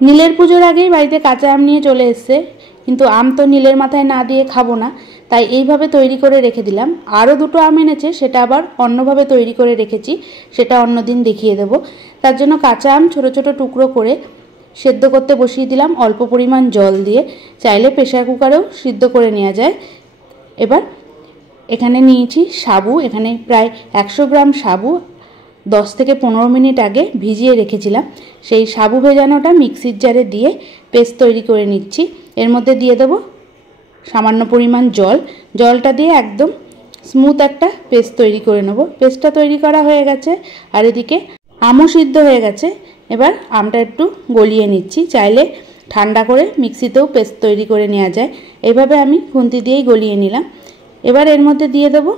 নীলের পুজোর আগেই বাড়িতে কাঁচা আম নিয়ে চলে এসেছে, কিন্তু আম তো নীলের মাথায় না দিয়ে খাবো না, তাই এইভাবে তৈরি করে রেখে দিলাম। আরও দুটো আম এনেছে, সেটা আবার অন্যভাবে তৈরি করে রেখেছি, সেটা অন্যদিন দেখিয়ে দেবো। তার জন্য কাঁচা আম ছোটো ছোটো টুকরো করে সেদ্ধ করতে বসিয়ে দিলাম অল্প পরিমাণ জল দিয়ে। চাইলে প্রেশার কুকারেও সিদ্ধ করে নেওয়া যায়। এবার এখানে নিয়েছি সাবু, এখানে প্রায় 100 গ্রাম সাবু 10 থেকে 15 মিনিট আগে ভিজিয়ে রেখেছিলাম। সেই সাবু ভেজানোটা মিক্সির জারে দিয়ে পেস্ট তৈরি করে নিচ্ছি। এর মধ্যে দিয়ে দেবো সামান্য পরিমাণ জল। জলটা দিয়ে একদম স্মুথ একটা পেস্ট তৈরি করে নেব। পেস্টটা তৈরি করা হয়ে গেছে, আর এদিকে আমও সিদ্ধ হয়ে গেছে। এবার আমটা একটু গলিয়ে নিচ্ছি। চাইলে ঠান্ডা করে মিক্সিতেও পেস্ট তৈরি করে নেওয়া যায়। এইভাবে আমি খুন্তি দিয়েই গলিয়ে নিলাম। এবার এর মধ্যে দিয়ে দেবো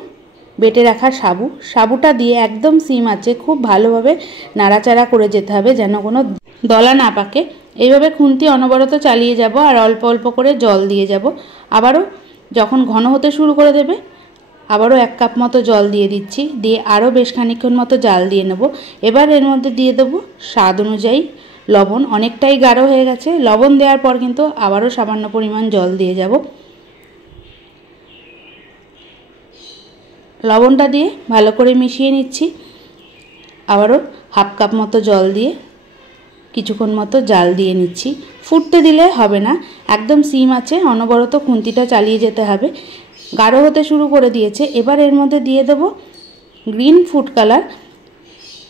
বেটে রাখা সাবু। সাবুটা দিয়ে একদম সিম আছে খুব ভালোভাবে নাড়াচাড়া করে যেতে হবে, যেন কোনো দলা না পাকে। এইভাবে খুন্তি অনবরত চালিয়ে যাব, আর অল্প অল্প করে জল দিয়ে যাব। আবারও যখন ঘন হতে শুরু করে দেবে, আবারও 1 কাপ মতো জল দিয়ে দিচ্ছি, দিয়ে আরও বেশ খানিকক্ষণ মতো জাল দিয়ে নেব। এবার এর মধ্যে দিয়ে দেবো স্বাদ অনুযায়ী লবণ। অনেকটাই গাঢ় হয়ে গেছে, লবণ দেওয়ার পর কিন্তু আবারও সামান্য পরিমাণ জল দিয়ে যাব। লবণটা দিয়ে ভালো করে মিশিয়ে নিচ্ছি। আবারও 1/2 কাপ মতো জল দিয়ে কিছুক্ষণ মতো জাল দিয়ে নিচ্ছি। ফুটতে দিলে হবে না, একদম সিম আছে অনবরত খুন্তিটা চালিয়ে যেতে হবে। গাঢ় হতে শুরু করে দিয়েছে। এবার এর মধ্যে দিয়ে দেবো গ্রিন ফুড কালার।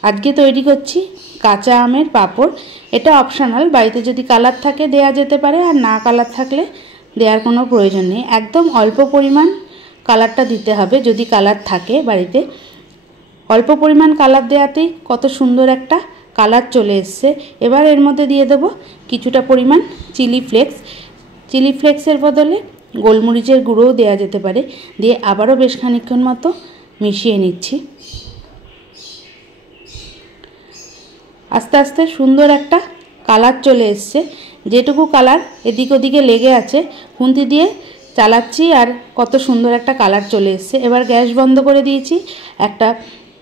আজকে তৈরি করছি কাঁচা আমের পাঁপড়। এটা অপশনাল, বাড়িতে যদি কালার থাকে দেয়া যেতে পারে, আর না কালার থাকলে দেওয়ার কোনো প্রয়োজন নেই। একদম অল্প পরিমাণ কালারটা দিতে হবে যদি কালার থাকে বাড়িতে। অল্প পরিমাণ কালার দেওয়াতেই কত সুন্দর একটা কালার চলে এসছে। এবার এর মধ্যে দিয়ে দেবো কিছুটা পরিমাণ চিলি ফ্লেক্স। চিলি ফ্লেক্সের বদলে গোলমরিচের গুঁড়োও দেওয়া যেতে পারে। দিয়ে আবারও বেশ খানিকক্ষণ মতো মিশিয়ে নিচ্ছি। আস্তে আস্তে সুন্দর একটা কালার চলে এসছে। যেটুকু কালার এদিক ওদিকে লেগে আছে খুন্তি দিয়ে চালাচ্ছি, আর কত সুন্দর একটা কালার চলে এসছে। এবার গ্যাস বন্ধ করে দিয়েছি। একটা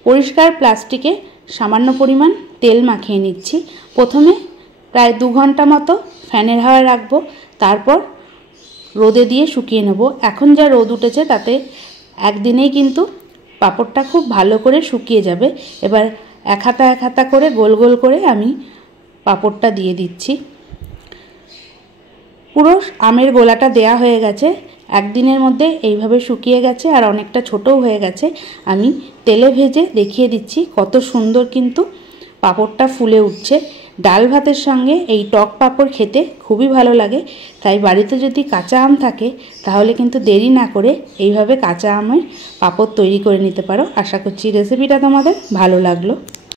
পরিষ্কার প্লাস্টিকে সামান্য পরিমাণ তেল মাখিয়ে নিচ্ছি। প্রথমে প্রায় 2 ঘন্টা মতো ফ্যানের হাওয়ায় রাখবো, তারপর রোদে দিয়ে শুকিয়ে নেব। এখন যা রোদ উঠেছে তাতে একদিনেই কিন্তু পাঁপড়টা খুব ভালো করে শুকিয়ে যাবে। এবার এক হাতা করে গোল গোল করে আমি পাঁপড়টা দিয়ে দিচ্ছি। পুরো আমের গোলাটা দেয়া হয়ে গেছে। একদিনের মধ্যে এইভাবে শুকিয়ে গেছে, আর অনেকটা ছোটও হয়ে গেছে। আমি তেলে ভেজে দেখিয়ে দিচ্ছি কত সুন্দর কিন্তু পাঁপড়টা ফুলে উঠছে। ডাল ভাতের সঙ্গে এই টক পাঁপড় খেতে খুবই ভালো লাগে। তাই বাড়িতে যদি কাঁচা আম থাকে তাহলে কিন্তু দেরি না করে এইভাবে কাঁচা আমের পাঁপড় তৈরি করে নিতে পারো। আশা করছি রেসিপিটা তোমাদের ভালো লাগলো।